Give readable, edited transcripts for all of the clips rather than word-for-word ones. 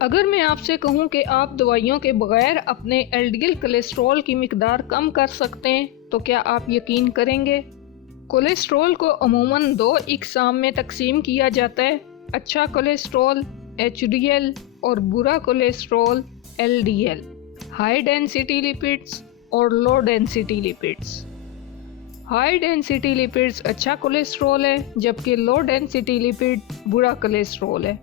اگر میں آپ سے کہوں کہ آپ دوائیوں کے بغیر اپنے LDL کولیسٹرول کی مقدار کم کر سکتے ہیں تو کیا آپ یقین کریں گے؟ کولیسٹرول کو عموماً 2 اقسام میں تقسیم کیا جاتا ہے: اچھا کولیسٹرول HDL اور برا cholesterol LDL، high density lipids اور low density lipids. High density lipids اچھا کولیسٹرول ہے جبکہ لو ڈینسٹی لپڈ برا کولیسٹرول ہے۔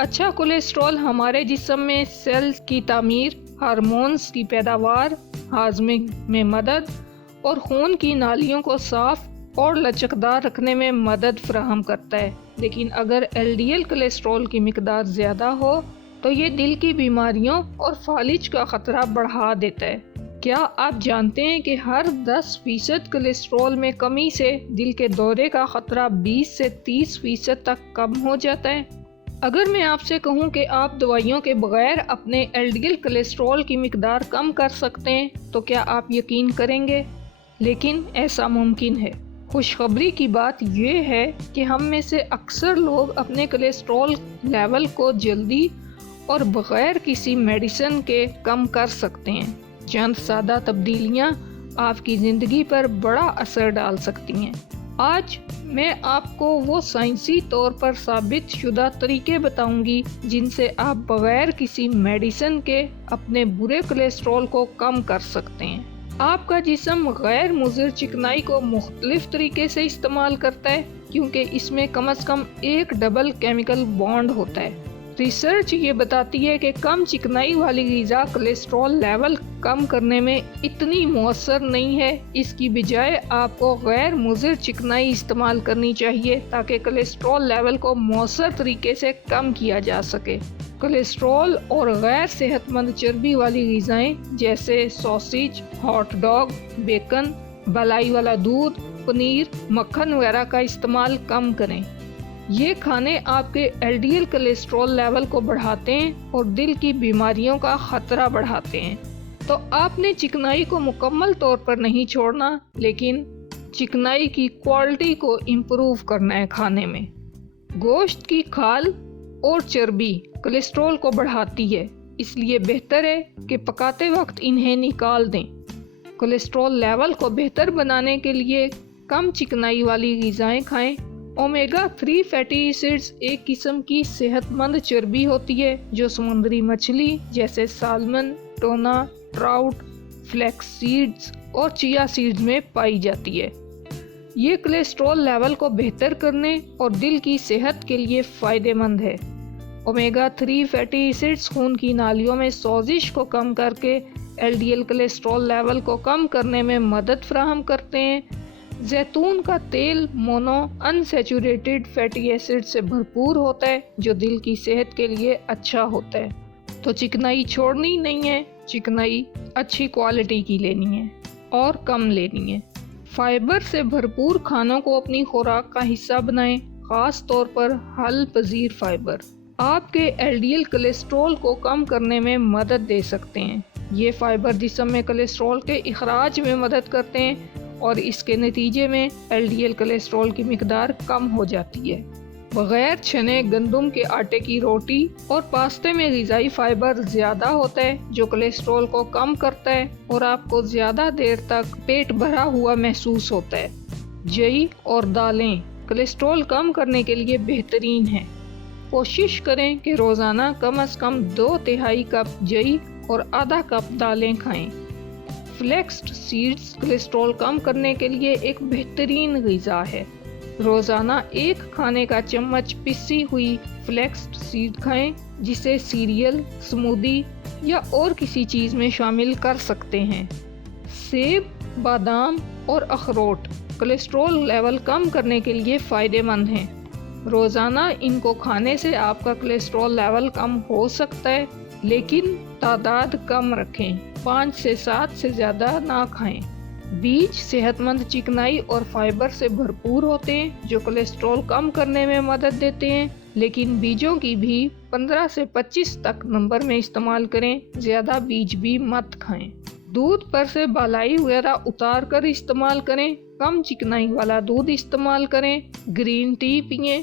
اچھا کولیسٹرول ہمارے جسم میں سیلز کی تعمیر، ہارمونز کی پیداوار، ہاضمے میں مدد اور خون کی نالیوں کو صاف اور لچکدار رکھنے میں مدد فراہم کرتا ہے۔ لیکن اگر LDL کولیسٹرول کی مقدار زیادہ ہو تو یہ دل کی بیماریوں اور فالج کا خطرہ بڑھا دیتا ہے۔ کیا آپ جانتے ہیں کہ ہر 10% کولیسٹرول میں کمی سے دل کے دورے کا خطرہ 20 سے 30% تک کم ہو جاتا ہے؟ اگر میں آپ سے کہوں کہ آپ دوائیوں کے بغیر اپنے LDL کولیسٹرول کی مقدار کم کر سکتے ہیں تو کیا آپ یقین کریں گے؟ لیکن ایسا ممکن ہے۔ خوشخبری کی بات یہ ہے کہ ہم میں سے اکثر لوگ اپنے کولیسٹرول لیول کو جلدی اور بغیر کسی میڈیسن کے کم کر سکتے ہیں۔ چند سادہ تبدیلیاں آپ کی زندگی پر بڑا اثر ڈال سکتی ہیں۔ آج میں آپ کو وہ سائنسی طور پر ثابت شدہ طریقے بتاؤں گی جن سے آپ بغیر کسی میڈیسن کے اپنے برے کولیسٹرول کو کم کر سکتے ہیں۔ آپ کا جسم غیر مضر چکنائی کو مختلف طریقے سے استعمال کرتا ہے کیونکہ اس میں کم از کم ایک ڈبل کیمیکل بانڈ ہوتا ہے۔ ریسرچ یہ بتاتی ہے کہ کم چکنائی والی غذا کولیسٹرول لیول کم کرنے میں اتنی مؤثر نہیں ہے۔ اس کی بجائے آپ کو غیر مضر چکنائی استعمال کرنی چاہیے تاکہ کولیسٹرول لیول کو مؤثر طریقے سے کم کیا جا سکے۔ کولیسٹرول اور غیر صحت مند چربی والی غذائیں جیسے سوسیج، ہاٹ ڈاگ، بیکن، بالائی والا دودھ، پنیر، مکھن وغیرہ کا استعمال کم کریں۔ یہ کھانے آپ کے LDL کولیسٹرول لیول کو بڑھاتے ہیں اور دل کی بیماریوں کا خطرہ بڑھاتے ہیں۔ تو آپ نے چکنائی کو مکمل طور پر نہیں چھوڑنا، لیکن چکنائی کی کوالٹی کو امپروو کرنا ہے کھانے میں۔ گوشت کی کھال اور چربی کولیسٹرول کو بڑھاتی ہے، اس لیے بہتر ہے کہ پکاتے وقت انہیں نکال دیں۔ کولیسٹرول لیول کو بہتر بنانے کے لیے کم چکنائی والی غذائیں کھائیں۔ اومیگا 3 فیٹی ایسڈز ایک قسم کی صحت مند چربی ہوتی ہے جو سمندری مچھلی جیسے سالمن، ٹونا، ٹراؤٹ، فلیکس سیڈز اور چیا سیڈز میں پائی جاتی ہے۔ یہ کولیسٹرول لیول کو بہتر کرنے اور دل کی صحت کے لیے فائدہ مند ہے۔ اومیگا 3 فیٹی ایسڈز خون کی نالیوں میں سوزش کو کم کر کے LDL کولیسٹرول لیول کو کم کرنے میں مدد فراہم کرتے ہیں۔ زیتون کا تیل مونو انسیچوریٹڈ فیٹی ایسڈ سے بھرپور ہوتا ہے جو دل کی صحت کے لیے اچھا ہوتا ہے۔ تو چکنائی چھوڑنی نہیں ہے، چکنائی اچھی کوالٹی کی لینی ہے اور کم لینی ہے۔ فائبر سے بھرپور کھانوں کو اپنی خوراک کا حصہ بنائیں، خاص طور پر حل پذیر فائبر آپ کے LDL کولیسٹرول کو کم کرنے میں مدد دے سکتے ہیں۔ یہ فائبر جسم میں کولیسٹرول کے اخراج میں مدد کرتے ہیں اور اس کے نتیجے میں LDL کولیسٹرول کی مقدار کم ہو جاتی ہے۔ بغیر چنے، گندم کے آٹے کی روٹی اور پاستے میں غذائی فائبر زیادہ ہوتا ہے جو کولیسٹرول کو کم کرتا ہے اور آپ کو زیادہ دیر تک پیٹ بھرا ہوا محسوس ہوتا ہے۔ جئی اور دالیں کولیسٹرول کم کرنے کے لیے بہترین ہیں۔ کوشش کریں کہ روزانہ کم از کم 2/3 کپ جئی اور آدھا کپ دالیں کھائیں۔ فلیکسڈ سیڈز کولیسٹرول کم کرنے کے لیے ایک بہترین غذا ہے۔ روزانہ ایک کھانے کا چمچ پسی ہوئی فلیکسڈ سیڈ کھائیں جسے سیریل، سمودی یا اور کسی چیز میں شامل کر سکتے ہیں۔ سیب، بادام اور اخروٹ کولیسٹرول لیول کم کرنے کے لیے فائدہ مند ہیں۔ روزانہ ان کو کھانے سے آپ کا کولیسٹرول لیول کم ہو سکتا ہے، لیکن تعداد کم رکھیں، 5 سے 7 سے زیادہ نہ کھائیں۔ بیج صحت مند چکنائی اور فائبر سے بھرپور ہوتے ہیں جو کولیسٹرول کم کرنے میں مدد دیتے ہیں، لیکن بیجوں کی بھی 15 سے 25 تک نمبر میں استعمال کریں، زیادہ بیج بھی مت کھائیں۔ دودھ پر سے بالائی وغیرہ اتار کر استعمال کریں، کم چکنائی والا دودھ استعمال کریں، گرین ٹی پئیں،